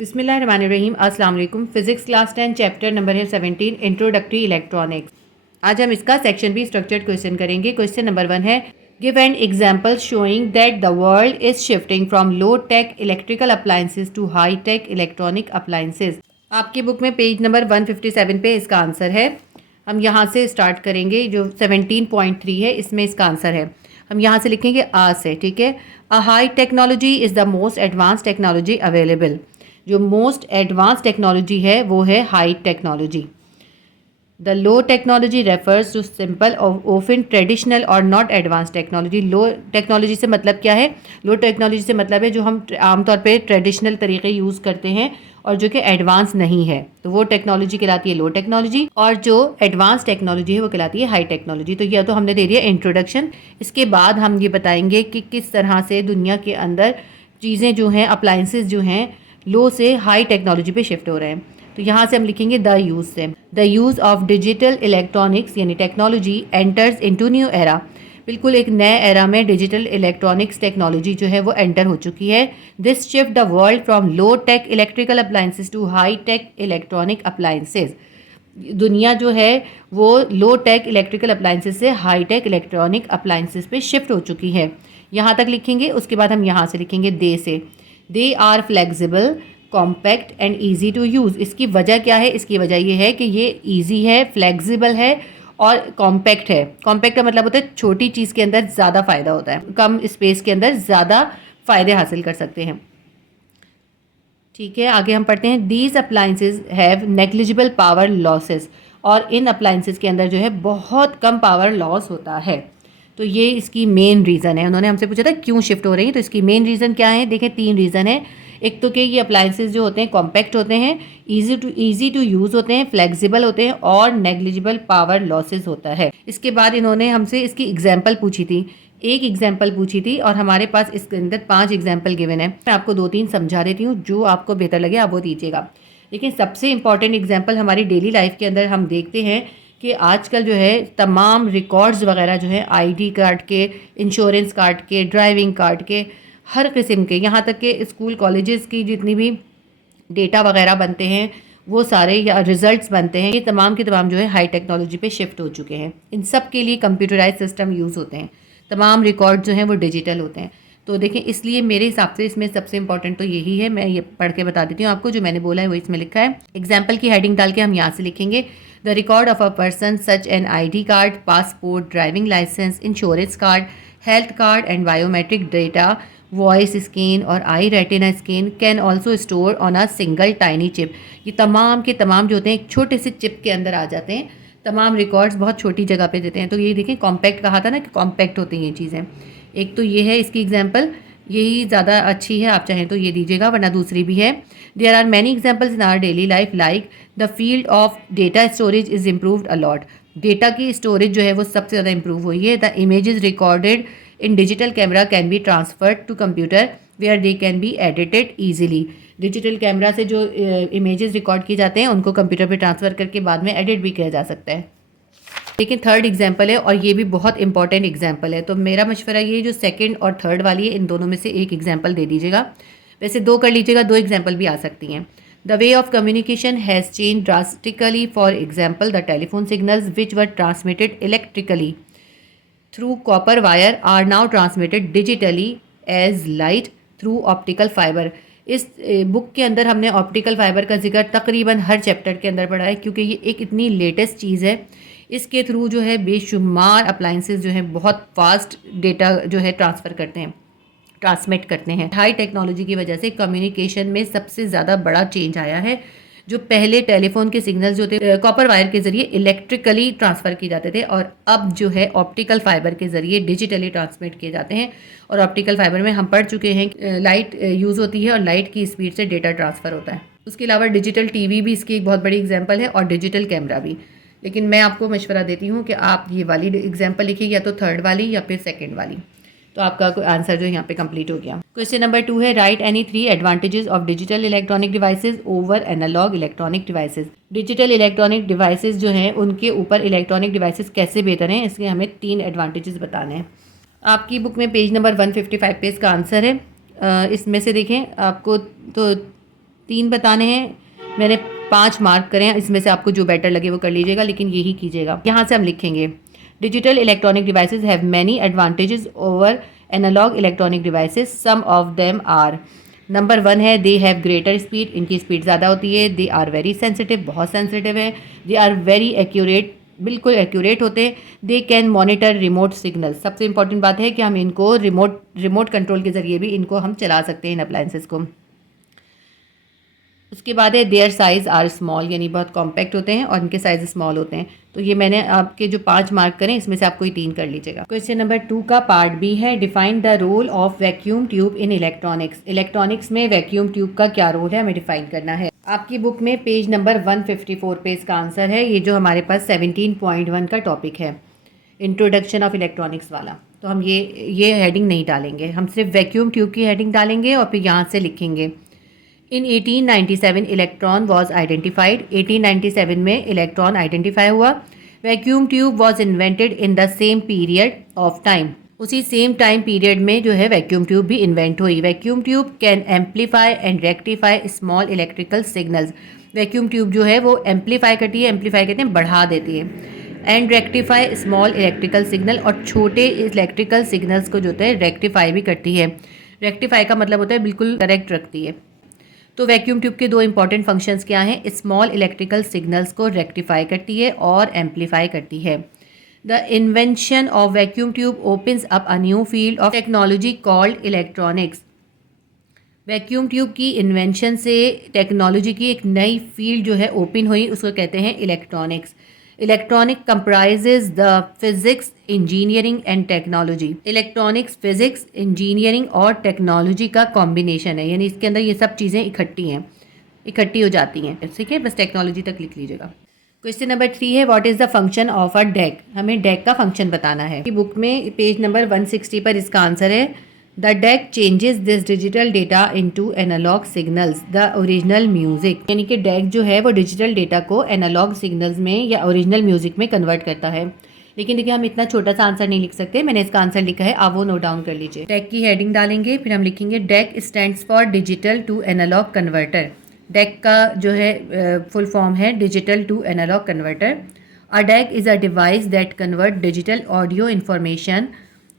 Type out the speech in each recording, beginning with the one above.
बिस्मिल्लाहिर्रहमानिर्रहीम। अस्सलाम वालेकुम। फिजिक्स क्लास 10 चैप्टर नंबर है 17 इंट्रोडक्टरी इलेक्ट्रॉनिक्स। आज हम इसका सेक्शन बी स्ट्रक्चर्ड क्वेश्चन करेंगे। क्वेश्चन नंबर 1 है give an example showing that the world is shifting from low tech electrical appliances to high tech electronic appliances. आपकी book में page number 157 पे इसका आंसर है। हम यहाँ से स्टार्ट करेंगे। जो 17.3 है इसमें इसका आंसर है। हम यहाँ से लिखेंगे आ से, ठीक है। A high technology is the most advance technology available. जो मोस्ट एडवांस टेक्नोलॉजी है वो है high technology. The low technology refers to simple often traditional और not advance technology. Low technology से मतलब क्या है? लो टेक्नोलॉजी से मतलब है जो हम आमतौर पे ट्रेडिशनल तरीके यूज़ करते हैं और जो कि एडवांस नहीं है, तो वो टेक्नोलॉजी कहलाती है लो टेक्नोलॉजी। और जो एडवांस टेक्नोलॉजी है वो कहलाती है हाई टेक्नोलॉजी। तो यह तो हमने दे दिया इंट्रोडक्शन। इसके बाद हम ये बताएंगे कि किस तरह से दुनिया के अंदर चीज़ें जो हैं, अप्लायंसेस जो हैं, लो से हाई टेक्नोलॉजी पे शिफ्ट हो रहे हैं। तो यहाँ से हम लिखेंगे द यूज़ से। The use of digital electronics यानी technology enters into new era. बिल्कुल एक नए एरा में डिजिटल इलेक्ट्रॉनिक्स टेक्नोलॉजी जो है वो एंटर हो चुकी है। This shift the world from low tech electrical appliances to high tech electronic appliances. दुनिया जो है वो लो टेक इलेक्ट्रिकल अप्लायंसेस से हाई टेक इलेक्ट्रॉनिक अप्लायंसेस पे शिफ्ट हो चुकी है। यहाँ तक लिखेंगे। उसके बाद हम यहाँ से लिखेंगे दे से। They are flexible, compact and easy to use. इसकी वजह क्या है? इसकी वजह ये है कि ये ईजी है, फ्लेक्सिबल है और कॉम्पैक्ट है। कॉम्पैक्ट का मतलब होता है छोटी चीज़ के अंदर ज़्यादा फ़ायदा होता है, कम स्पेस के अंदर ज़्यादा फ़ायदे हासिल कर सकते हैं, ठीक है। आगे हम पढ़ते हैं these appliances have negligible power losses. और इन अप्लायंसेज के अंदर जो है बहुत कम पावर लॉस होता है। तो ये इसकी मेन रीज़न है। उन्होंने हमसे पूछा था क्यों शिफ्ट हो रही है, तो इसकी मेन रीज़न क्या है? देखें, 3 रीज़न है। एक तो कि ये अप्लायंसेज जो होते हैं कॉम्पैक्ट होते हैं, ईजी टू यूज़ होते हैं, फ्लेक्सिबल होते हैं और नेग्लिजिबल पावर लॉसेज होता है। इसके बाद इन्होंने हमसे इसकी एग्जाम्पल पूछी थी। एक एग्जाम्पल पूछी थी और हमारे पास इसके अंदर 5 एग्जाम्पल गिवन है। मैं आपको 2-3 समझा देती हूँ, जो आपको बेहतर लगे आप वो दीजिएगा। लेकिन सबसे इंपॉर्टेंट एग्जाम्पल हमारी डेली लाइफ के अंदर हम देखते हैं कि आजकल जो है तमाम रिकॉर्ड्स वगैरह जो है आईडी कार्ड के, इंश्योरेंस कार्ड के, ड्राइविंग कार्ड के, हर किस्म के, यहाँ तक कि स्कूल कॉलेजेस की जितनी भी डेटा वगैरह बनते हैं वो सारे, या रिजल्ट्स बनते हैं, ये तमाम के तमाम जो है हाई टेक्नोलॉजी पे शिफ्ट हो चुके हैं। इन सब के लिए कंप्यूटराइज सिस्टम यूज़ होते हैं। तमाम रिकॉर्ड जो हैं वो डिजिटल होते हैं। तो देखें, इसलिए मेरे हिसाब से इसमें सबसे इंपॉर्टेंट तो यही है। मैं ये पढ़ के बता देती हूँ आपको, जो मैंने बोला है वो इसमें लिखा है। एग्जाम्पल की हेडिंग डाल के हम यहाँ से लिखेंगे the record of a person such an ID card, passport, driving licence, insurance card, health card and biometric data, voice scan और eye retina scan can also store on a single tiny chip. ये तमाम के तमाम जो होते हैं एक छोटे से चिप के अंदर आ जाते हैं। तमाम रिकॉर्ड्स बहुत छोटी जगह पे देते हैं। तो ये देखें, कॉम्पैक्ट कहा था ना कि कॉम्पैक्ट होती हैं ये चीज़ें। एक तो ये है इसकी एग्जांपल, यही ज़्यादा अच्छी है, आप चाहें तो ये दीजिएगा, वरना दूसरी भी है। There are many examples in our daily life like the field of data storage is improved a lot. Data की स्टोरेज जो है वो सबसे ज़्यादा इम्प्रूव हुई है। The images recorded in digital camera can be transferred to computer where they can be edited easily. Digital camera से जो इमेजेस रिकॉर्ड किए जाते हैं उनको कंप्यूटर पे ट्रांसफ़र करके बाद में एडिट भी किया जा सकता है। लेकिन थर्ड एग्जाम्पल है और ये भी बहुत इंपॉर्टेंट एग्जाम्पल है। तो मेरा मशवरा ये, जो सेकंड और थर्ड वाली है, इन दोनों में से एक एग्जाम्पल दे दीजिएगा। वैसे 2 कर लीजिएगा, 2 एग्जाम्पल भी आ सकती हैं। The way of communication has change drastically. For example the telephone signals which were transmitted electrically through copper wire are now transmitted digitally as light through optical fibre. इस बुक के अंदर हमने ऑप्टिकल फाइबर का जिक्र तकरीबन हर chapter के अंदर पढ़ा है, क्योंकि ये एक इतनी लेटेस्ट चीज़ है। इसके थ्रू जो है बेशुमार अप्लायंसेस जो है बहुत फास्ट डेटा जो है ट्रांसमिट करते हैं। हाई टेक्नोलॉजी की वजह से कम्युनिकेशन में सबसे ज़्यादा बड़ा चेंज आया है। जो पहले टेलीफोन के सिग्नल्स जो थे कॉपर वायर के ज़रिए इलेक्ट्रिकली ट्रांसफ़र किए जाते थे, और अब जो है ऑप्टिकल फाइबर के ज़रिए डिजिटली ट्रांसमिट किए जाते हैं। और ऑप्टिकल फाइबर में हम पढ़ चुके हैं लाइट यूज़ होती है और लाइट की स्पीड से डेटा ट्रांसफ़र होता है। उसके अलावा डिजिटल टीवी भी इसकी एक बहुत बड़ी एग्जाम्पल है और डिजिटल कैमरा भी। लेकिन मैं आपको मशवरा देती हूँ कि आप ये वाली एग्जाम्पल लिखिए, या तो थर्ड वाली या फिर सेकेंड वाली। तो आपका आंसर जो यहाँ पे कंप्लीट हो गया। क्वेश्चन नंबर 2 है write any 3 advantages of digital electronic devices over analogue electronic devices. Digital electronic devices जो हैं उनके ऊपर इलेक्ट्रॉनिक डिवाइसेस कैसे बेहतर हैं, इसके हमें 3 एडवांटेजेस बताने हैं। आपकी बुक में पेज नंबर 155 पे इसका आंसर है। इसमें से देखें, आपको तो 3 बताने हैं, मैंने 5 मार्क करे हैं, इसमें से आपको जो बेटर लगे वो कर लीजिएगा, लेकिन यही कीजिएगा। यहाँ से हम लिखेंगे digital electronic devices have many advantages over analogue electronic devices, some of them are. Number 1 है दे हैव ग्रेटर स्पीड, इनकी स्पीड ज़्यादा होती है। दे आर वेरी सेंसिटिव, बहुत सेंसिटिव है। दे आर वेरी एक्यूरेट, बिल्कुल एक्यूरेट होते हैं। They can monitor remote signal, सबसे इंपॉर्टेंट बात है कि हम इनको रिमोट कंट्रोल के ज़रिए भी इनको हम चला सकते हैं इन अप्लायंसेस को। उसके बाद है देयर साइज़ आर स्मॉल, यानी बहुत कॉम्पैक्ट होते हैं और इनके साइज़ स्मॉल होते हैं। तो ये मैंने आपके जो 5 मार्क करें इसमें से आपको 3 कर लीजिएगा। क्वेश्चन नंबर 2 का पार्ट बी है define the role of vacuum tube in electronics. Electronics में वैक्यूम ट्यूब का क्या रोल है हमें डिफाइन करना है। आपकी बुक में पेज नंबर 154 पे इसका आंसर है। ये जो हमारे पास 17.1 का टॉपिक है इंट्रोडक्शन ऑफ इलेक्ट्रॉनिक्स वाला, तो हम ये हेडिंग नहीं डालेंगे, हम सिर्फ वैक्यूम ट्यूब की हेडिंग डालेंगे और फिर यहाँ से लिखेंगे इन 1897 इलेक्ट्रॉन वॉज आइडेंटिफाइड। 1897 में इलेक्ट्रॉन आइडेंटिफाई हुआ। Vacuum tube was invented in the same period of time, उसी सेम टाइम पीरियड में जो है वैक्यूम ट्यूब भी इन्वेंट हुई। Vacuum tube can amplify and rectify small electrical signals. Vacuum tube जो है वो एम्पलीफाई करती है, एम्पलीफाई कहते हैं बढ़ा देती है, and rectify small electrical signal, और छोटे इलेक्ट्रिकल सिग्नल्स को जो है रेक्टिफाई भी करती है। रेक्टिफाई का मतलब होता है बिल्कुल करेक्ट रखती है। तो वैक्यूम ट्यूब के 2 इंपॉर्टेंट फंक्शंस क्या हैं, स्मॉल इलेक्ट्रिकल सिग्नल्स को रेक्टिफाई करती है और एम्पलीफाई करती है। The invention of vacuum tube opens up a new field of technology called electronics. Vacuum tube की इन्वेंशन से टेक्नोलॉजी की एक नई फील्ड जो है ओपन हुई, उसको कहते हैं electronics. Electronic comprises the physics, engineering and technology. Electronics physics, engineering और टेक्नोलॉजी का कॉम्बिनेशन है, यानी इसके अंदर ये सब चीज़ें इकट्ठी हो जाती हैं। ठीक है, बस टेक्नोलॉजी तक लिख लीजिएगा। क्वेश्चन नंबर 3 है what is the function of a deck. हमें डेक का फंक्शन बताना है। बुक में पेज नंबर 160 पर इसका आंसर है the deck changes this digital data into analogue signals the original music. यानी कि डेक जो है वो डिजिटल डेटा को एनालॉग सिग्नल्स में या ओरिजिनल म्यूजिक में कन्वर्ट करता है। लेकिन देखिए हम इतना छोटा सा आंसर नहीं लिख सकते, मैंने इसका आंसर लिखा है, आप वो नोट डाउन कर लीजिए। डेक की हेडिंग डालेंगे, फिर हम लिखेंगे DAC stands for digital to analogue converter. DAC का जो है फुल फॉर्म है digital to analogue converter. A DAC is a device that convert digital audio information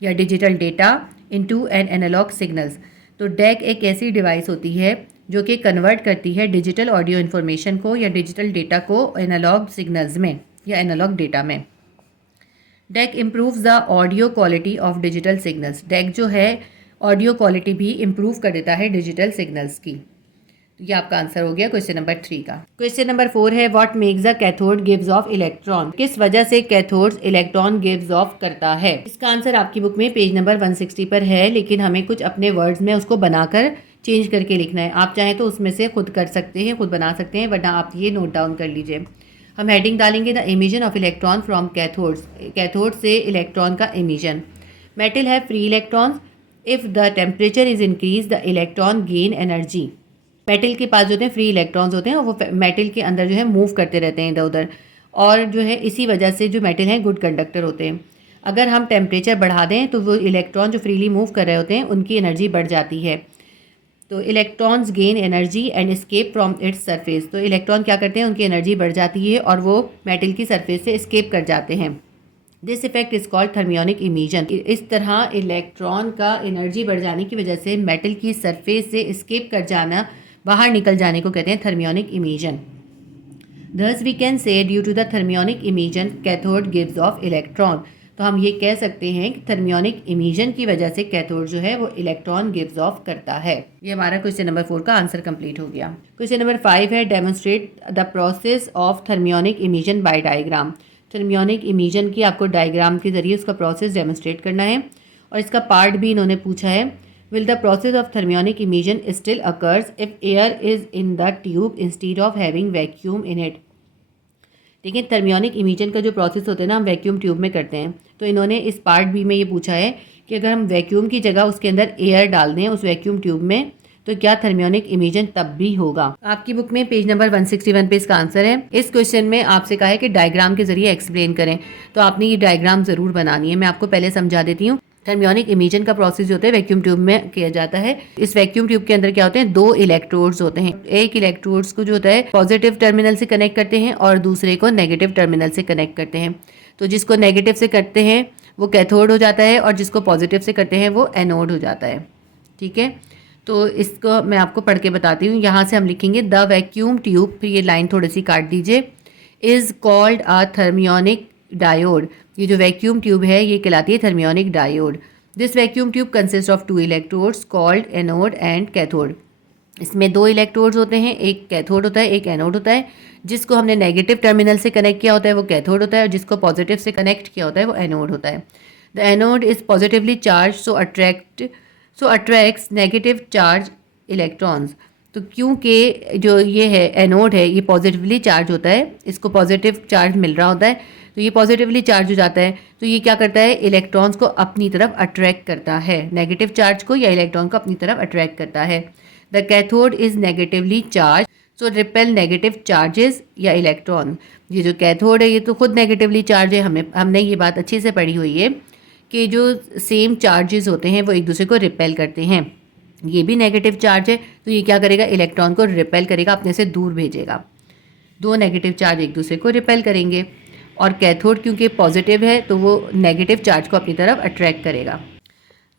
या digital data into an analogue signals. तो डेक एक ऐसी device होती है जो कि कन्वर्ट करती है डिजिटल ऑडियो इन्फॉर्मेशन को या डिजिटल डेटा को एनालॉग सिग्नल्स में या एनालॉग डेटा में। Deck improves the audio quality of digital signals. Deck जो है ऑडियो क्वालिटी भी इम्प्रूव कर देता है डिजिटल सिग्नल्स की। ये आपका आंसर हो गया क्वेश्चन नंबर 3 का। क्वेश्चन नंबर 4 है what makes the cathode gives off electron. किस वजह से कैथोड इलेक्ट्रॉन गिव्स ऑफ करता है। इसका आंसर आपकी बुक में पेज नंबर 160 पर है, लेकिन हमें कुछ अपने वर्ड्स में उसको बनाकर चेंज करके लिखना है। आप चाहें तो उसमें से खुद कर सकते हैं, खुद बना सकते हैं, वरना आप ये नोट डाउन कर लीजिए। हम हेडिंग डालेंगे the emission of electron from cathodes. Cathode से इलेक्ट्रॉन का एमिशन। मेटल है free electrons. If the temperature is increase the electron gain energy. Metal के पास जो होते हैं फ्री इलेक्ट्रॉन्स होते हैं और वो मेटल के अंदर जो है मूव करते रहते हैं इधर उधर, और जो है इसी वजह से जो मेटल हैं गुड कंडक्टर होते हैं। अगर हम टेम्परेचर बढ़ा दें तो वो इलेक्ट्रॉन जो फ्रीली मूव कर रहे होते हैं उनकी एनर्जी बढ़ जाती है। तो electrons gain energy and escape from its surface. तो इलेक्ट्रॉन क्या करते हैं, उनकी एनर्जी बढ़ जाती है और वो मेटल की सरफेस से एस्केप कर जाते हैं। This effect is called thermionic emission. इस तरह इलेक्ट्रॉन का एनर्जी बढ़ जाने की वजह से मेटल की सरफेस से एस्केप कर जाना, बाहर निकल जाने को कहते हैं thermionic emission. Thus we can say due to the thermionic emission cathode gives off electron। तो हम ये कह सकते हैं कि थर्मियोनिक इमिशन की वजह से कैथोड जो है वो इलेक्ट्रॉन गिव्स ऑफ करता है। ये हमारा क्वेश्चन नंबर 4 का आंसर कंप्लीट हो गया। क्वेश्चन नंबर 5 है demonstrate the process of thermionic emission by diagram. Thermionic emission की आपको डायग्राम के जरिए उसका प्रोसेस डेमोन्स्ट्रेट करना है, और इसका पार्ट भी इन्होंने पूछा है। Will the process of thermionic emission still occurs if air is in the tube instead of having vacuum in it। देखिए थर्मियोनिक इमिशन का जो प्रोसेस होता है ना, हम वैक्यूम ट्यूब में करते हैं। तो इन्होंने इस पार्ट बी में ये पूछा है कि अगर हम वैक्यूम की जगह उसके अंदर एयर डाल दें उस वैक्यूम ट्यूब में, तो क्या थर्मियोनिक इमिशन तब भी होगा। आपकी बुक में पेज नंबर 161 पे इसका आंसर है। इस क्वेश्चन में आपसे कहा है कि डायग्राम के जरिए एक्सप्लेन करें, तो आपने ये डायग्राम ज़रूर बनानी है। मैं आपको पहले समझा देती हूँ। थर्मियोनिक इमिशन का प्रोसेस जो होता है वैक्यूम ट्यूब में किया जाता है। इस वैक्यूम ट्यूब के अंदर क्या होते हैं, 2 इलेक्ट्रोड्स होते हैं। एक इलेक्ट्रोड्स को जो होता है पॉजिटिव टर्मिनल से कनेक्ट करते हैं और दूसरे को नेगेटिव टर्मिनल से कनेक्ट करते हैं। तो जिसको नेगेटिव से करते हैं वो कैथोड हो जाता है और जिसको पॉजिटिव से करते हैं वो एनोड हो जाता है। ठीक है, तो इसको मैं आपको पढ़ के बताती हूँ। यहाँ से हम लिखेंगे द वैक्यूम ट्यूब, फिर ये लाइन थोड़ी सी काट दीजिए, is called a thermionic diode. ये जो वैक्यूम ट्यूब है ये कहलाती है thermionic diode. This vacuum tube consist of 2 electrodes called anode and cathode. इसमें 2 इलेक्ट्रोड्स होते हैं, एक कैथोड होता है एक एनोड होता है। जिसको हमने नेगेटिव टर्मिनल से कनेक्ट किया होता है वो कैथोड होता है और जिसको पॉजिटिव से कनेक्ट किया होता है वो एनोड होता है। The anode is positively charge so attracts negative charge electrons. तो क्योंकि जो ये है एनोड है ये पॉजिटिवली चार्ज होता है, इसको पॉजिटिव चार्ज मिल रहा होता है, तो ये पॉजिटिवली चार्ज हो जाता है। तो ये क्या करता है, इलेक्ट्रॉन्स को अपनी तरफ अट्रैक्ट करता है, नेगेटिव चार्ज को या इलेक्ट्रॉन को अपनी तरफ अट्रैक्ट करता है। The cathode is negatively charge so repel negative charges या इलेक्ट्रॉन। ये जो कैथोड है ये तो खुद नेगेटिवली चार्ज है, हमने ये बात अच्छे से पढ़ी हुई है कि जो सेम चार्जेस होते हैं वो एक दूसरे को रिपेल करते हैं। ये भी नेगेटिव चार्ज है तो ये क्या करेगा, इलेक्ट्रॉन को रिपेल करेगा, अपने से दूर भेजेगा। 2 नेगेटिव चार्ज एक दूसरे को रिपेल करेंगे और कैथोड क्योंकि पॉजिटिव है तो वो नेगेटिव चार्ज को अपनी तरफ अट्रैक्ट करेगा।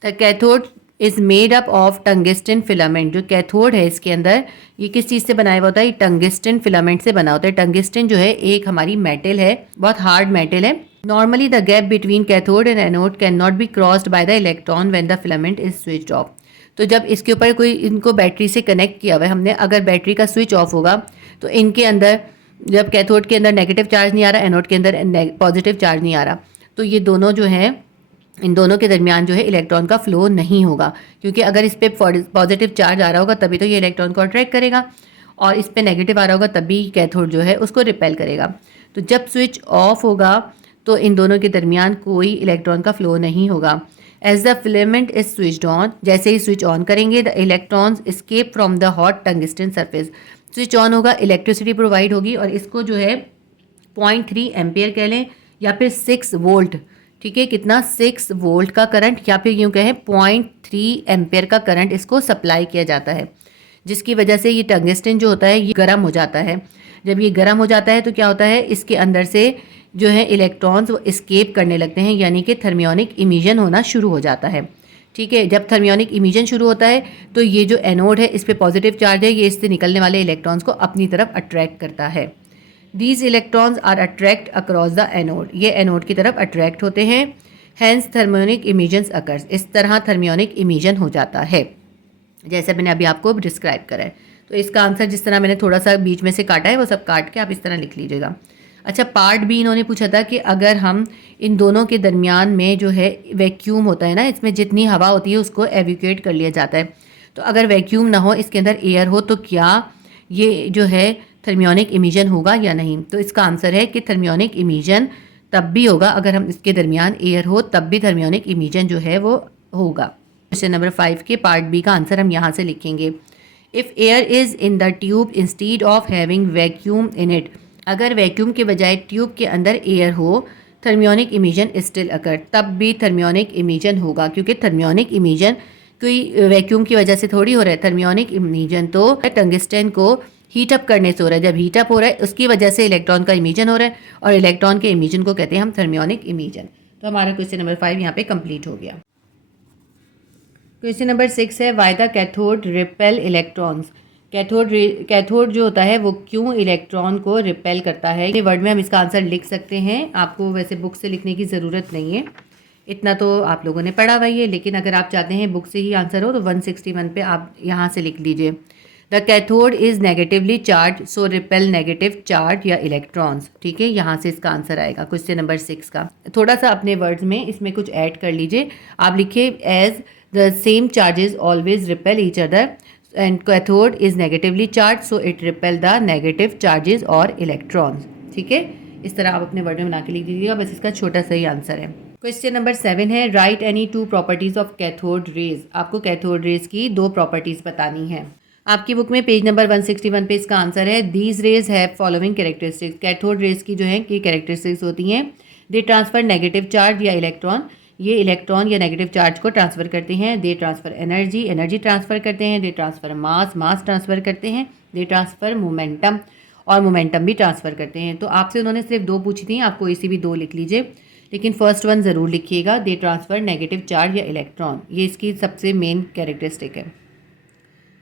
The cathode is made up of tungsten filament. जो कैथोड है इसके अंदर ये किस चीज़ से बनाया हुआ होता है, ये टंगस्टन फिलामेंट से बना होता है। टंगस्टन जो है एक हमारी मेटल है, बहुत हार्ड मेटल है। Normally the gap between cathode and anode can not be crossed bye the electron when the filament is switched off. तो जब इसके ऊपर कोई इनको बैटरी से कनेक्ट किया हुआ है हमने, अगर बैटरी का स्विच ऑफ होगा तो इनके अंदर जब कैथोड के अंदर नेगेटिव चार्ज नहीं आ रहा, एनोड के अंदर पॉजिटिव चार्ज नहीं आ रहा, तो ये दोनों जो हैं इन दोनों के दरमियान जो है इलेक्ट्रॉन का फ्लो नहीं होगा, क्योंकि अगर इस पर पॉजिटिव चार्ज आ रहा होगा तभी तो ये इलेक्ट्रॉन को अट्रैक्ट करेगा और इस पर नेगेटिव आ रहा होगा तभी कैथोड जो है उसको रिपेल करेगा। तो जब स्विच ऑफ होगा तो इन दोनों के दरमियान कोई इलेक्ट्रॉन का फ्लो नहीं होगा। As the filament is switched on, जैसे ही स्विच ऑन करेंगे the electrons escape from the hot tungsten surface. Switch on होगा, इलेक्ट्रिसिटी प्रोवाइड होगी और इसको जो है 0.3 एम्पियर कह लें या फिर 6 वोल्ट, ठीक है, कितना 6 वोल्ट का करंट या फिर यूँ कहें 0.3 एम्पियर का करंट इसको सप्लाई किया जाता है, जिसकी वजह से ये टंगस्टन जो होता है ये गर्म हो जाता है। जब ये गर्म हो जाता है तो क्या होता है, इसके अंदर से जो है इलेक्ट्रॉन्स वो एस्केप करने लगते हैं, यानी कि थर्मियोनिक इमिशन होना शुरू हो जाता है। ठीक है, जब थर्मियोनिक इमिशन शुरू होता है तो ये जो एनोड है इस पर पॉजिटिव चार्ज है, ये इससे निकलने वाले इलेक्ट्रॉन्स को अपनी तरफ अट्रैक्ट करता है। These electrons are attract across the anode, ये एनोड की तरफ अट्रैक्ट होते हैं। हैंस थर्मियोनिक इमिशंस अकर्स, इस तरह थर्मियोनिक इमिशन हो जाता है जैसे मैंने अभी आपको डिस्क्राइब करा है। तो इसका आंसर जिस तरह मैंने थोड़ा सा बीच में से काटा है वो सब काट के आप इस तरह लिख लीजिएगा। अच्छा, पार्ट बी इन्होंने पूछा था कि अगर हम इन दोनों के दरमियान में जो है वैक्यूम होता है ना, इसमें जितनी हवा होती है उसको एवैक्यूएट कर लिया जाता है, तो अगर वैक्यूम ना हो इसके अंदर एयर हो तो क्या ये जो है थर्मियोनिक इमिशन होगा या नहीं। तो इसका आंसर है कि थर्मियोनिक इमिशन तब भी होगा अगर हम इसके दरमियान एयर हो, तब भी थर्मियोनिक इमिशन जो है वो होगा। क्वेश्चन नंबर 5 के पार्ट बी का आंसर हम यहाँ से लिखेंगे। If air is in the tube instead of having vacuum in it, अगर वैक्यूम के बजाय ट्यूब के अंदर एयर हो, थर्मियोनिक इमिशन स्टिल अकर, तब भी थर्मियोनिक इमिशन होगा, क्योंकि थर्मियोनिक इमिशन कोई वैक्यूम की वजह से थोड़ी हो रहा है। थर्मियोनिक इमिशन तो टंगस्टन को हीटअप करने से हो रहा है, जब हीटअप हो रहा है उसकी वजह से इलेक्ट्रॉन का इमिशन हो रहा है और इलेक्ट्रॉन के इमिशन को कहते हैं हम थर्मियोनिक इमिशन। तो हमारा क्वेश्चन नंबर 5 यहाँ पे कंप्लीट हो गया। क्वेश्चन नंबर 6 है why the cathode repel electrons. Cathode जो होता है वो क्यों इलेक्ट्रॉन को रिपेल करता है, ये वर्ड में हम इसका आंसर लिख सकते हैं। आपको वैसे बुक से लिखने की ज़रूरत नहीं है, इतना तो आप लोगों ने पढ़ा हुआ ही है, लेकिन अगर आप चाहते हैं बुक से ही आंसर हो तो 161 पे आप यहाँ से लिख लीजिए। The cathode is negatively charge so repel negative charge या इलेक्ट्रॉन्स। ठीक है, यहाँ से इसका आंसर आएगा क्वेश्चन नंबर 6 का। थोड़ा सा अपने वर्ड्स में इसमें कुछ ऐड कर लीजिए। आप लिखिए as the same charges always repel each other and cathode is negatively charged so it repel the negative charges और electrons। ठीक है, इस तरह आप अपने वर्ड में बना के लिख दीजिएगा, बस इसका छोटा सा ही आंसर है। क्वेश्चन नंबर 7 है write any 2 properties of cathode raise. आपको कैथोड रेज की 2 प्रॉपर्टीज बतानी है। आपकी बुक में पेज नंबर 161 पे इसका आंसर है these raise have following characteristics. Cathode rays की जो है कि कैरेक्टरिस्टिक्स होती हैं, दे ट्रांसफर नेगेटिव चार्ज या इलेक्ट्रॉन, ये इलेक्ट्रॉन या नेगेटिव चार्ज को ट्रांसफ़र करते हैं। दे ट्रांसफ़र एनर्जी, एनर्जी ट्रांसफ़र करते हैं। दे ट्रांसफ़र मास, मास ट्रांसफ़र करते हैं। दे ट्रांसफ़र मोमेंटम, और मोमेंटम भी ट्रांसफ़र करते हैं। तो आपसे उन्होंने सिर्फ 2 पूछी थी, आप कोई सी भी 2 लिख लीजिए, लेकिन फर्स्ट वन ज़रूर लिखिएगा, दे ट्रांसफ़र नेगेटिव चार्ज या इलेक्ट्रॉन। ये इसकी सबसे मेन कैरेक्टरिस्टिक है।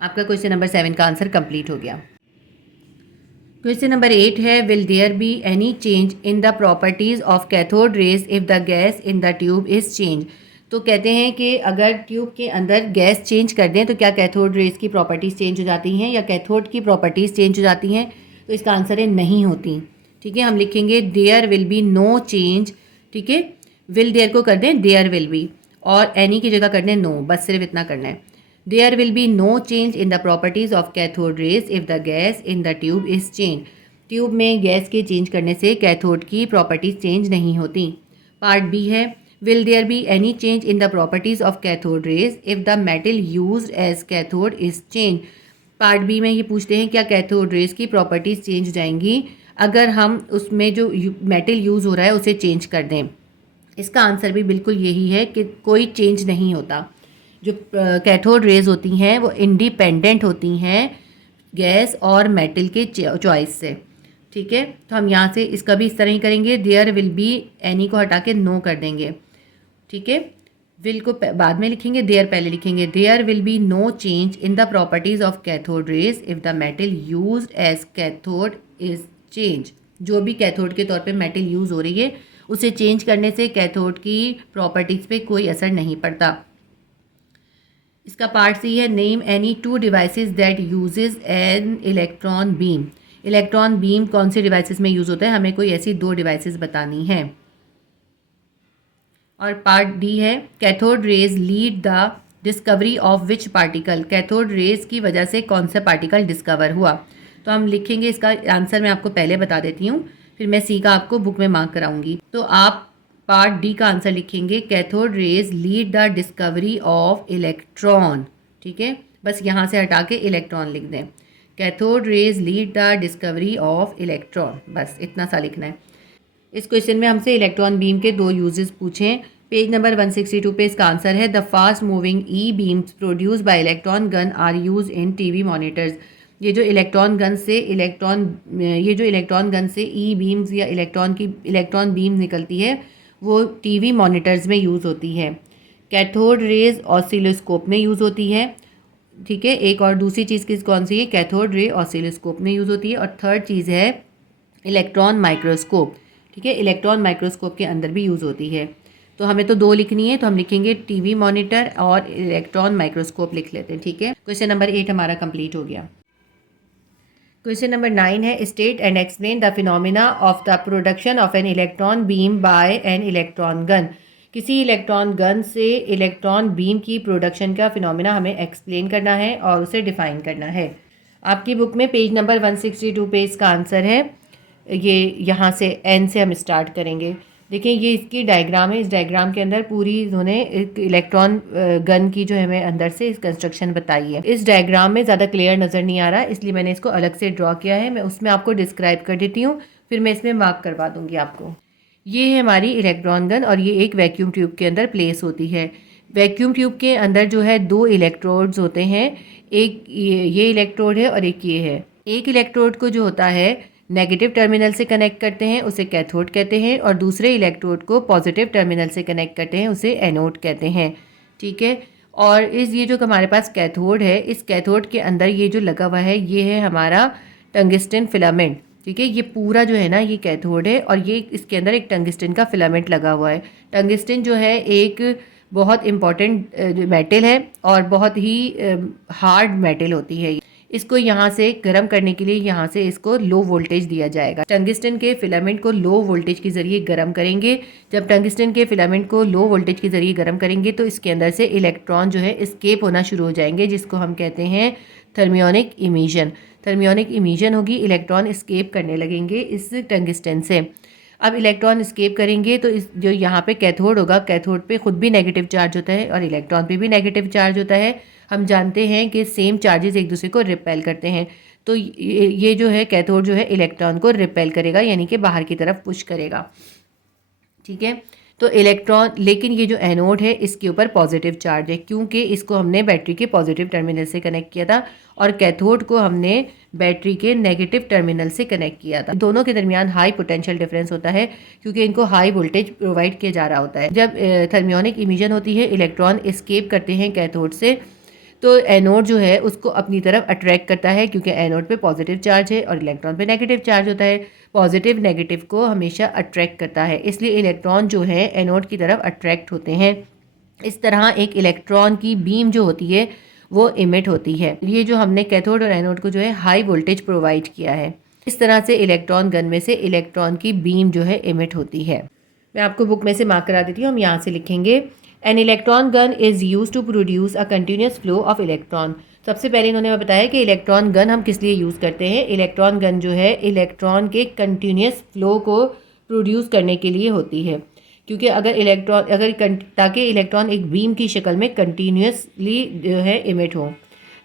आपका क्वेश्चन नंबर 7 का आंसर कंप्लीट हो गया। क्वेश्चन नंबर 8 है, will there be any change in the properties of cathode rays if the gas in the tube is change. तो कहते हैं कि अगर ट्यूब के अंदर गैस चेंज कर दें तो क्या कैथोड रेज की प्रॉपर्टीज़ चेंज हो जाती हैं या कैथोड की प्रॉपर्टीज़ चेंज हो जाती हैं? तो इसका आंसर है नहीं होती। ठीक है, हम लिखेंगे there will be no change. ठीक है, विल देयर को कर दें देयर विल बी, और एनी की जगह कर दें नो, बस सिर्फ इतना करना है। There will be no change in the properties of cathode rays if the gas in the tube is changed. Tube में गैस के चेंज करने से कैथोड की प्रॉपर्टीज चेंज नहीं होती। पार्ट बी है, will there be any change in the properties of cathode rays if the metal used as cathode is changed. Part B में ये पूछते हैं क्या कैथोड रेज की प्रॉपर्टीज चेंज हो जाएंगी अगर हम उसमें जो मेटल यूज़ हो रहा है उसे चेंज कर दें। इसका आंसर भी बिल्कुल यही है कि कोई चेंज नहीं होता। जो कैथोड रेज होती हैं वो इंडिपेंडेंट होती हैं गैस और मेटल के चॉइस से। ठीक है, तो हम यहाँ से इसका भी इस तरह ही करेंगे, देयर विल बी, एनी को हटा के नो कर देंगे। ठीक है, विल को बाद में लिखेंगे, देयर पहले लिखेंगे। There will be no change in the properties of cathode rays if the metal used as cathode is change. जो भी कैथोड के तौर पे मेटल यूज़ हो रही है उसे चेंज करने से कैथोड की प्रॉपर्टीज़ पे कोई असर नहीं पड़ता। इसका पार्ट सी है, name any 2 devices that uses N electron beam. Electron beam कौन से डिवाइसेस में यूज़ होता है, हमें कोई ऐसी 2 डिवाइसेस बतानी है। और पार्ट डी है, cathode raise lead the discovery of which particle. Cathode rays की वजह से कौन सा पार्टिकल डिस्कवर हुआ। तो हम लिखेंगे, इसका आंसर मैं आपको पहले बता देती हूँ, फिर मैं सी का आपको बुक में मार्क कराऊंगी। तो आप पार्ट डी का आंसर लिखेंगे, cathode rays lead the discovery of electron. ठीक है, बस यहाँ से हटा के इलेक्ट्रॉन लिख दें। Cathode rays lead the discovery of electron, बस इतना सा लिखना है। इस क्वेश्चन में हमसे इलेक्ट्रॉन बीम के 2 यूजेस पूछे। पेज नंबर 162 पे इसका आंसर है, the fast moving e beams produce by electron gun are use in TV monitors. ये जो इलेक्ट्रॉन गन से ई बीम्स या इलेक्ट्रॉन बीम निकलती है वो टीवी मॉनिटर्स में यूज़ होती है। कैथोड रेज ऑसिलोस्कोप में यूज़ होती है। ठीक है, एक और दूसरी चीज़ कौन सी है, कैथोड रे ऑसिलोस्कोप में यूज़ होती है। और थर्ड चीज़ है इलेक्ट्रॉन माइक्रोस्कोप। ठीक है, इलेक्ट्रॉन माइक्रोस्कोप के अंदर भी यूज़ होती है। तो हमें तो 2 लिखनी है, तो हम लिखेंगे टीवी मॉनिटर और इलेक्ट्रॉन माइक्रोस्कोप लिख लेते हैं। ठीक है, क्वेश्चन नंबर 8 हमारा कंप्लीट हो गया। क्वेश्चन नंबर 9 है, state and explain the phenomena of the production of an electron beam by an electron gun. किसी इलेक्ट्रॉन गन से इलेक्ट्रॉन बीम की प्रोडक्शन का फिनोमिना हमें एक्सप्लेन करना है और उसे डिफ़ाइन करना है। आपकी बुक में पेज नंबर 162 पे इसका आंसर है। ये यहाँ से एन से हम स्टार्ट करेंगे। देखिए, ये इसकी डायग्राम है। इस डायग्राम के अंदर पूरी इन्होंने एक इलेक्ट्रॉन गन की जो हमें अंदर से इस कंस्ट्रक्शन बताई है। इस डायग्राम में ज़्यादा क्लियर नज़र नहीं आ रहा, इसलिए मैंने इसको अलग से ड्रॉ किया है। मैं उसमें आपको डिस्क्राइब कर देती हूँ, फिर मैं इसमें मार्क करवा दूँगी आपको। ये है हमारी इलेक्ट्रॉन गन और ये एक वैक्यूम ट्यूब के अंदर प्लेस होती है। वैक्यूम ट्यूब के अंदर जो है 2 इलेक्ट्रोड्स होते हैं। एक ये इलेक्ट्रोड है और एक ये है। एक इलेक्ट्रोड को जो होता है नेगेटिव टर्मिनल से कनेक्ट करते हैं, उसे कैथोड कहते हैं, और दूसरे इलेक्ट्रोड को पॉजिटिव टर्मिनल से कनेक्ट करते हैं, उसे एनोड कहते हैं। ठीक है, और ये जो हमारे पास कैथोड है, इस कैथोड के अंदर ये जो लगा हुआ है ये है हमारा टंगस्टन फिलामेंट। ठीक है, ये पूरा जो है ना ये कैथोड है और ये इसके अंदर एक टंगस्टन का फिलामेंट लगा हुआ है। टंगस्टन जो है एक बहुत इम्पॉर्टेंट मेटल है और बहुत ही हार्ड मेटल होती है। इसको यहाँ से गर्म करने के लिए यहाँ से इसको लो वोल्टेज दिया जाएगा। टंगस्टन के फिलामेंट को लो वोल्टेज के ज़रिए गर्म करेंगे। जब टंगस्टन के फिलामेंट को लो वोल्टेज के ज़रिए गर्म करेंगे तो इसके अंदर से इलेक्ट्रॉन जो है एस्केप होना शुरू हो जाएंगे, जिसको हम कहते हैं थर्मियोनिक इमिशन। थर्मियोनिक इमिशन होगी, इलेक्ट्रॉन एस्केप करने लगेंगे इस टंगस्टन से। अब इलेक्ट्रॉन एस्केप करेंगे तो इस जो यहाँ पे कैथोड होगा, कैथोड पे खुद भी नेगेटिव चार्ज होता है और इलेक्ट्रॉन पे भी नेगेटिव चार्ज होता है। हम जानते हैं कि सेम चार्जेस एक दूसरे को रिपेल करते हैं, तो ये जो है कैथोड जो है इलेक्ट्रॉन को रिपेल करेगा, यानी कि बाहर की तरफ पुश करेगा। ठीक है, तो इलेक्ट्रॉन, लेकिन ये जो एनोड है इसके ऊपर पॉजिटिव चार्ज है क्योंकि इसको हमने बैटरी के पॉजिटिव टर्मिनल से कनेक्ट किया था और कैथोड को हमने बैटरी के नेगेटिव टर्मिनल से कनेक्ट किया था। दोनों के दरमियान हाई पोटेंशियल डिफरेंस होता है क्योंकि इनको हाई वोल्टेज प्रोवाइड किया जा रहा होता है। जब थर्मियोनिक इमिशन होती है, इलेक्ट्रॉन एस्केप करते हैं कैथोड से, तो एनोड जो है उसको अपनी तरफ अट्रैक्ट करता है क्योंकि एनोड पे पॉजिटिव चार्ज है और इलेक्ट्रॉन पे नेगेटिव चार्ज होता है। पॉजिटिव नेगेटिव को हमेशा अट्रैक्ट करता है, इसलिए इलेक्ट्रॉन जो है एनोड की तरफ अट्रैक्ट होते हैं। इस तरह एक इलेक्ट्रॉन की बीम जो होती है वो इमिट होती है। ये जो हमने कैथोड और एनोड को जो है हाई वोल्टेज प्रोवाइड किया है, इस तरह से इलेक्ट्रॉन गन में से इलेक्ट्रॉन की बीम जो है इमिट होती है। मैं आपको बुक में से मार्क करा देती हूँ, हम यहाँ से लिखेंगे an electron gun is use to produce a continuous flow of electron. सबसे पहले इन्होंने बताया कि इलेक्ट्रॉन गन हम किस लिए यूज़ करते हैं। इलेक्ट्रॉन गन जो है इलेक्ट्रॉन के कंटिन्यूस फ्लो को प्रोड्यूस करने के लिए होती है, क्योंकि ताकि इलेक्ट्रॉन एक बीम की शक्ल में कंटिन्यूसली जो है इमिट हो।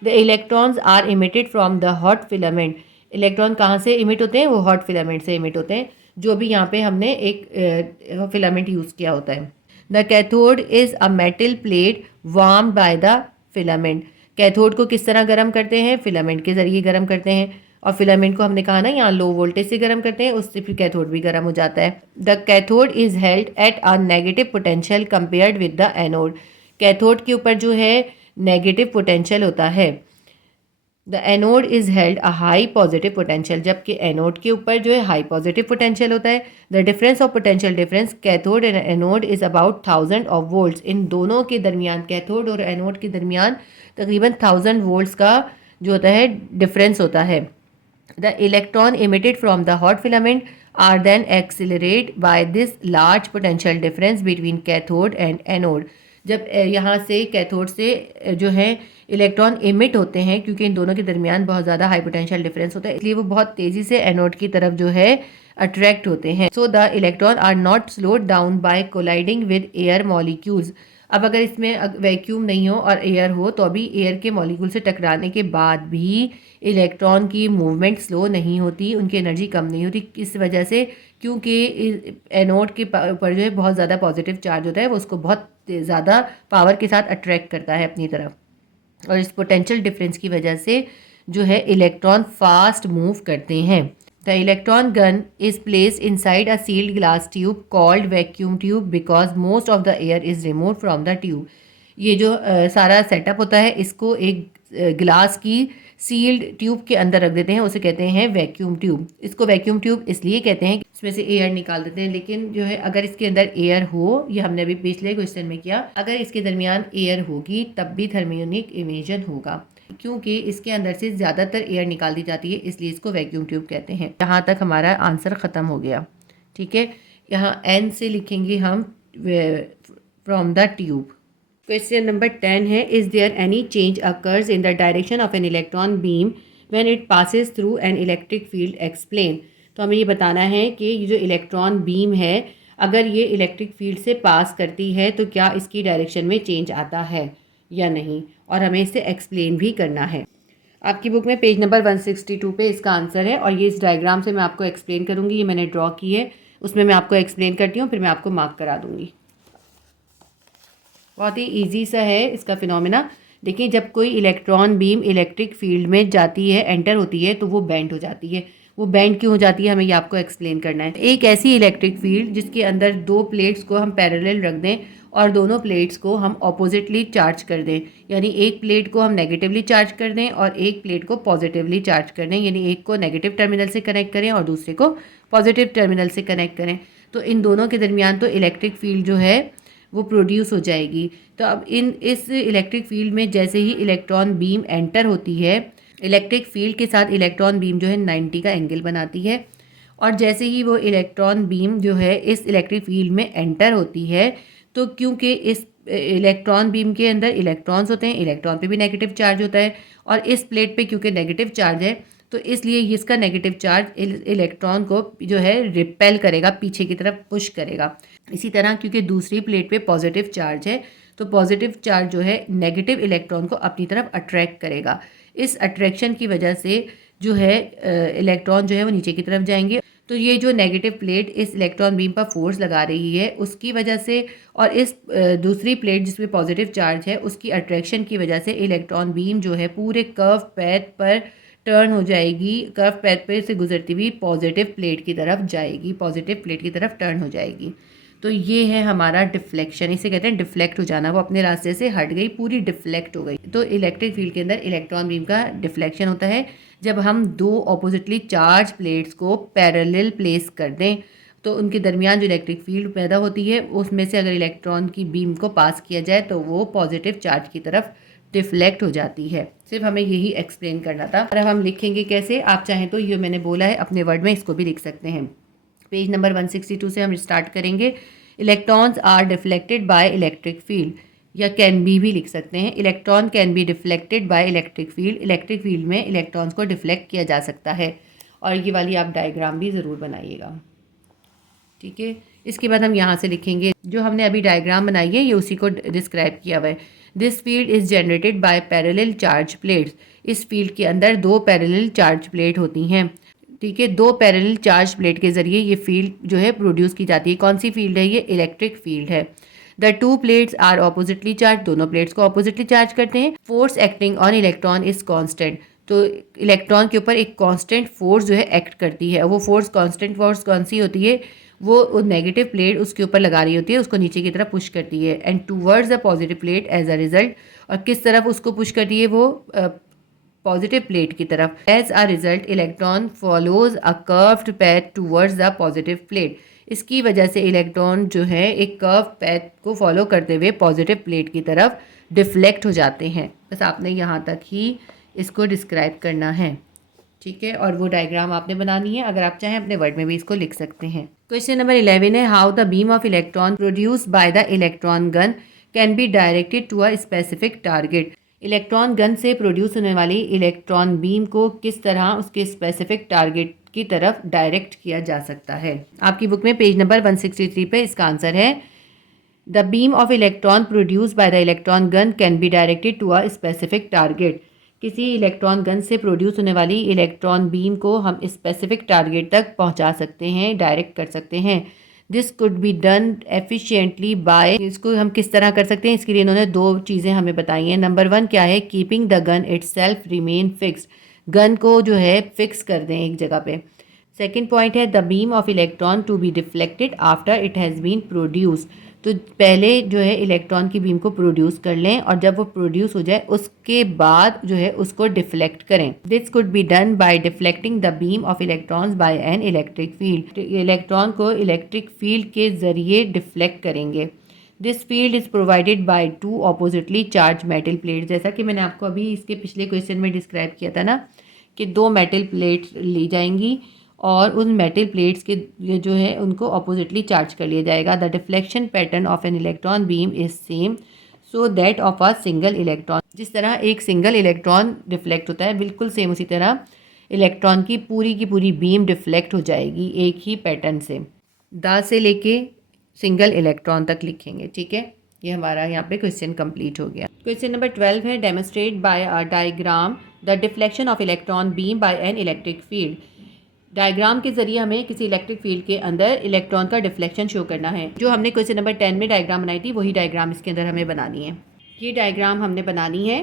The electrons are emitted from the hot filament. Electron कहाँ से इमिट होते हैं? वो हॉट फिलामेंट से इमिट होते हैं, जो भी यहाँ पे हमने एक फिलामेंट यूज़ किया होता है। The cathode is a metal plate warm by the filament. Cathode को किस तरह गर्म करते हैं? फिलामेंट के ज़रिए गर्म करते हैं, और फिलामेंट को हमने कहा ना यहाँ लो वोल्टेज से गर्म करते हैं, उससे फिर कैथोड भी गर्म हो जाता है। The cathode is held at a negative potential compared with the anode. Cathode के ऊपर जो है नेगेटिव पोटेंशियल होता है। The anode is held a high positive potential, जबकि एनोड के ऊपर जो है हाई पॉजिटिव पोटेंशियल होता है। The difference of potential difference cathode and anode is about 1000 of volts. इन दोनों के दरमियान, कैथोड और एनोड के दरमियान तकरीबन 1000 वोल्ट्स का जो होता है डिफरेंस होता है। The electron emitted from the hot filament are then accelerate by this large potential difference between cathode and anode. जब यहाँ से कैथोड से जो है इलेक्ट्रॉन इमिट होते हैं, क्योंकि इन दोनों के दरमियान बहुत ज़्यादा हाई पोटेंशियल डिफरेंस होता है, इसलिए वो बहुत तेज़ी से एनोड की तरफ जो है अट्रैक्ट होते हैं। So the electron are not slowed down by colliding with air molecules. अब अगर इसमें वैक्यूम नहीं हो और एयर हो, तो अभी एयर के मॉलिक्यूल से टकराने के बाद भी इलेक्ट्रॉन की मूवमेंट स्लो नहीं होती, उनकी एनर्जी कम नहीं होती। किस वजह से? क्योंकि एनोड के ऊपर जो है बहुत ज़्यादा पॉजिटिव चार्ज होता है, वो उसको बहुत ज़्यादा पावर के साथ अट्रैक्ट करता है अपनी तरफ, और इस पोटेंशियल डिफरेंस की वजह से जो है इलेक्ट्रॉन फास्ट मूव करते हैं। The electron gun is placed inside a sealed glass tube called vacuum tube because most of the air is remove from the tube. ये जो सारा सेटअप होता है, इसको एक ग्लास की सील्ड ट्यूब के अंदर रख देते हैं, उसे कहते हैं वैक्यूम ट्यूब। इसको वैक्यूम ट्यूब इसलिए कहते हैं कि इसमें से एयर निकाल देते हैं, लेकिन जो है अगर इसके अंदर एयर हो, ये हमने अभी पिछले क्वेश्चन में किया, अगर इसके दरमियान एयर होगी तब भी थर्मियोनिक इमिशन होगा, क्योंकि इसके अंदर से ज़्यादातर एयर निकाल दी जाती है, इसलिए इसको वैक्यूम ट्यूब कहते हैं। यहाँ तक हमारा आंसर ख़त्म हो गया। ठीक है, यहाँ एन से लिखेंगे हम from the tube. Question number 10 है, is there any change occurs in the direction of an electron beam when it passes through an electric field, explain. तो हमें ये बताना है कि ये जो इलेक्ट्रॉन बीम है, अगर ये इलेक्ट्रिक फील्ड से पास करती है तो क्या इसकी डायरेक्शन में चेंज आता है या नहीं, और हमें इसे एक्सप्लेन भी करना है। आपकी बुक में पेज नंबर 162 पे इसका आंसर है, और ये इस डायग्राम से मैं आपको एक्सप्लेन करूँगी। ये मैंने ड्रॉ की है, उसमें मैं आपको एक्सप्लेन करती हूँ, फिर मैं आपको मार्क करा दूँगी। बहुत ही इजी सा है इसका फिनोमेना। देखिए, जब कोई इलेक्ट्रॉन बीम इलेक्ट्रिक फील्ड में जाती है, एंटर होती है, तो वो बेंड हो जाती है। वो बेंड क्यों हो जाती है, हमें ये आपको एक्सप्लेन करना है। एक ऐसी इलेक्ट्रिक फील्ड जिसके अंदर दो प्लेट्स को हम पैरेलल रख दें और दोनों प्लेट्स को हम ऑपोजिटली चार्ज कर दें, यानी एक प्लेट को हम नेगेटिवली चार्ज कर दें और एक प्लेट को पॉजिटिवली चार्ज कर दें, यानी एक को नेगेटिव टर्मिनल से कनेक्ट करें और दूसरे को पॉजिटिव टर्मिनल से कनेक्ट करें, तो इन दोनों के दरमियान तो इलेक्ट्रिक फील्ड जो है वो प्रोड्यूस हो जाएगी। तो अब इस इलेक्ट्रिक फील्ड में जैसे ही इलेक्ट्रॉन बीम एंटर होती है, इलेक्ट्रिक फील्ड के साथ इलेक्ट्रॉन बीम जो है 90 का एंगल बनाती है, और जैसे ही वो इलेक्ट्रॉन बीम जो है इस इलेक्ट्रिक फील्ड में एंटर होती है, तो क्योंकि इस इलेक्ट्रॉन बीम के अंदर इलेक्ट्रॉन्स होते हैं, इलेक्ट्रॉन पे भी नेगेटिव चार्ज होता है, और इस प्लेट पे क्योंकि नेगेटिव चार्ज है, तो इसलिए इसका नेगेटिव चार्ज इलेक्ट्रॉन को जो है रिपेल करेगा, पीछे की तरफ पुश करेगा। इसी तरह क्योंकि दूसरी प्लेट पे पॉजिटिव चार्ज है, तो पॉजिटिव चार्ज जो है नेगेटिव इलेक्ट्रॉन को अपनी तरफ अट्रैक्ट करेगा। इस अट्रैक्शन की वजह से जो है इलेक्ट्रॉन जो है वो नीचे की तरफ जाएंगे, तो ये जो नेगेटिव प्लेट इस इलेक्ट्रॉन बीम पर फोर्स लगा रही है उसकी वजह से, और इस दूसरी प्लेट जिसमें पॉजिटिव चार्ज है उसकी अट्रैक्शन की वजह से इलेक्ट्रॉन बीम जो है पूरे कर्व पैथ पर टर्न हो जाएगी, कर्व पैथ पे से गुजरती हुई पॉजिटिव प्लेट की तरफ जाएगी, पॉजिटिव प्लेट की तरफ टर्न हो जाएगी। तो ये है हमारा डिफ्लेक्शन, इसे कहते हैं डिफ्लेक्ट हो जाना, वो अपने रास्ते से हट गई, पूरी डिफ्लेक्ट हो गई। तो इलेक्ट्रिक फील्ड के अंदर इलेक्ट्रॉन बीम का डिफ्लेक्शन होता है जब हम दो ऑपोजिटली चार्ज प्लेट्स को पैरेलल प्लेस कर दें, तो उनके दरमियान जो इलेक्ट्रिक फील्ड पैदा होती है उसमें से अगर इलेक्ट्रॉन की बीम को पास किया जाए तो वो पॉजिटिव चार्ज की तरफ डिफ्लेक्ट हो जाती है। सिर्फ हमें यही एक्सप्लेन करना था। और अब हम लिखेंगे कैसे, आप चाहें तो ये मैंने बोला है अपने वर्ड में इसको भी लिख सकते हैं। पेज नंबर 162 से हम स्टार्ट करेंगे। Electrons are deflected by electric field, या कैन भी लिख सकते हैं। Electron can be deflected by electric field, electric field में इलेक्ट्रॉन्स को डिफ्लेक्ट किया जा सकता है। और ये वाली आप डायग्राम भी ज़रूर बनाइएगा, ठीक है। इसके बाद हम यहाँ से लिखेंगे, जो हमने अभी डायग्राम बनाई है ये उसी को डिस्क्राइब किया हुआ है। This field is generated by parallel charge plates, इस फील्ड के अंदर दो पैरेलल चार्ज प्लेट होती हैं, ठीक है। दो पैरेलल चार्ज प्लेट के जरिए ये फील्ड जो है प्रोड्यूस की जाती है। कौन सी फील्ड है ये? इलेक्ट्रिक फील्ड है। The two plates are oppositely charge, दोनों प्लेट्स को ऑपोजिटली चार्ज करते हैं। Force acting on electron is constant, तो इलेक्ट्रॉन के ऊपर एक कांस्टेंट फोर्स जो है एक्ट करती है। वो फोर्स, कांस्टेंट फोर्स कौन सी होती है? वो नेगेटिव प्लेट उसके ऊपर लगा रही होती है, उसको नीचे की तरफ पुश करती है, and towards the positive plate as a result. और किस तरफ उसको पुश करती है? वो पॉजिटिव प्लेट की तरफ। As a result electron follows a curved path towards the positive plate, इसकी वजह से इलेक्ट्रॉन जो है एक कर्व पैथ को फॉलो करते हुए पॉजिटिव प्लेट की तरफ डिफ्लेक्ट हो जाते हैं। बस आपने यहाँ तक ही इसको डिस्क्राइब करना है, ठीक है। और वो डायग्राम आपने बनानी है, अगर आप चाहें अपने वर्ड में भी इसको लिख सकते हैं। क्वेश्चन नंबर 11 है, how the beam of electron produced by the electron gun can be directed to a specific target. Electron gun से प्रोड्यूस होने वाली इलेक्ट्रॉन बीम को किस तरह उसके स्पेसिफिक टारगेट की तरफ डायरेक्ट किया जा सकता है। आपकी बुक में पेज नंबर 163 पे इसका आंसर है, the beam of electron produced by the electron gun can be directed to a specific target. किसी इलेक्ट्रॉन गन से प्रोड्यूस होने वाली इलेक्ट्रॉन बीम को हम स्पेसिफिक टारगेट तक पहुंचा सकते हैं, डायरेक्ट कर सकते हैं। This could be done efficiently by, इसको हम किस तरह कर सकते हैं, इसके लिए इन्होंने दो चीज़ें हमें बताई हैं। नंबर 1 क्या है? Keeping the gun itself remain fixed, gun को जो है फिक्स कर दें एक जगह पे। सेकेंड पॉइंट है, the beam of electron to be deflected after it has been produce, तो पहले जो है इलेक्ट्रॉन की बीम को प्रोड्यूस कर लें और जब वो प्रोड्यूस हो जाए उसके बाद जो है उसको डिफ्लेक्ट करें। This could be done by deflecting the beam of electrons bye an electric field, electron को इलेक्ट्रिक फील्ड के जरिए डिफ्लेक्ट करेंगे। This field is provided by two oppositely charge metal plate, जैसा कि मैंने आपको अभी इसके पिछले क्वेश्चन में डिस्क्राइब किया था ना कि दो मेटल प्लेट ली जाएंगी और उन मेटल प्लेट्स के जो है उनको अपोजिटली चार्ज कर लिया जाएगा। The deflection pattern of an electron beam is same so that of a single electron, जिस तरह एक सिंगल इलेक्ट्रॉन डिफ्लेक्ट होता है बिल्कुल सेम उसी तरह इलेक्ट्रॉन की पूरी बीम डिफ्लेक्ट हो जाएगी एक ही पैटर्न से। द से लेके सिंगल इलेक्ट्रॉन तक लिखेंगे, ठीक है। ये हमारा यहाँ पे क्वेश्चन कंप्लीट हो गया। क्वेश्चन नंबर 12 है, demonstrate by a diagram the deflection of electron beam by an electric field. Diagram के जरिए हमें किसी इलेक्ट्रिक फील्ड के अंदर इलेक्ट्रॉन का डिफ्लेक्शन शो करना है। जो हमने क्वेश्चन नंबर 10 में डायग्राम बनाई थी वही डायग्राम इसके अंदर हमें बनानी है। ये डायग्राम हमने बनानी है,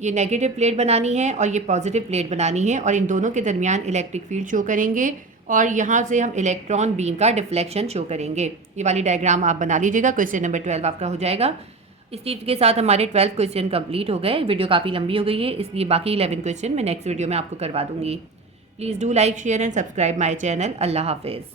ये नेगेटिव प्लेट बनानी है और ये पॉजिटिव प्लेट बनानी है और इन दोनों के दरमियान इलेक्ट्रिक फील्ड शो करेंगे और यहाँ से हम इलेक्ट्रॉन बीम का डिफ्लेक्शन शो करेंगे। ये वाली डायग्राम आप बना लीजिएगा, क्वेश्चन नंबर 12 आपका हो जाएगा। इस चीज़ के साथ हमारे 12 क्वेश्चन कंप्लीट हो गए। वीडियो काफ़ी लंबी हो गई है इसलिए बाकी 11 क्वेश्चन मैं नेक्स्ट वीडियो में आपको करवा दूँगी। Please do like, share and subscribe my channel. Allah Hafiz.